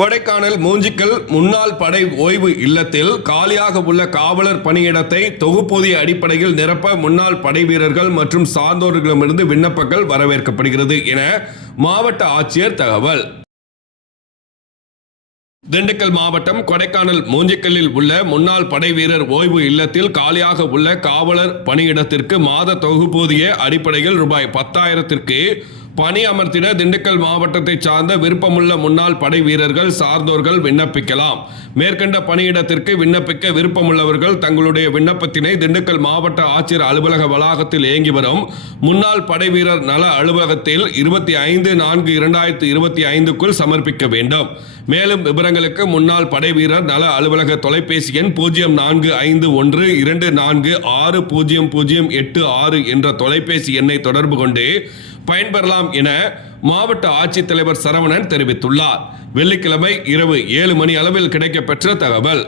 கொடைக்கானல் மூஞ்சிக்கல் முன்னாள் படை ஓய்வு இல்லத்தில் காலியாக உள்ள காவலர் பணியிடத்தை தொகுப்பூதிய அடிப்படையில் நிரப்ப முன்னாள் படை வீரர்கள் மற்றும் சார்ந்தோர்களிடமிருந்து விண்ணப்பங்கள் வரவேற்கப்படுகிறது என மாவட்ட ஆட்சியர் தகவல். திண்டுக்கல் மாவட்டம் கொடைக்கானல் மூஞ்சிக்கல்லில் உள்ள முன்னாள் படை வீரர் ஓய்வு இல்லத்தில் காலியாக உள்ள காவலர் பணியிடத்திற்கு மாத தொகுப்பூதிய அடிப்படையில் ரூபாய் 10,000ற்கு பணி அமர்த்திட திண்டுக்கல் மாவட்டத்தை சார்ந்த விருப்பமுள்ள முன்னாள் படை வீரர்கள் சார்ந்தோர்கள் விண்ணப்பிக்கலாம். மேற்கண்ட பணியிடத்திற்கு விண்ணப்பிக்க விருப்பமுள்ளவர்கள் தங்களுடைய விண்ணப்பத்தினை திண்டுக்கல் மாவட்ட ஆட்சியர் அலுவலக வளாகத்தில் இயங்கி வரும் முன்னாள் படை வீரர் நல அலுவலகத்தில் 25/4/2025க்குள் சமர்ப்பிக்க வேண்டும். மேலும் விவரங்களுக்கு முன்னாள் படை வீரர் நல அலுவலக தொலைபேசி எண் 0451260086 என்ற தொலைபேசி எண்ணை தொடர்பு கொண்டு பயன்பெறலாம் என மாவட்ட ஆட்சித்தலைவர் சரவணன் தெரிவித்துள்ளார். வெள்ளிக்கிழமை இரவு 7 மணி அளவில் கிடைக்கப்பெற்ற தகவல்.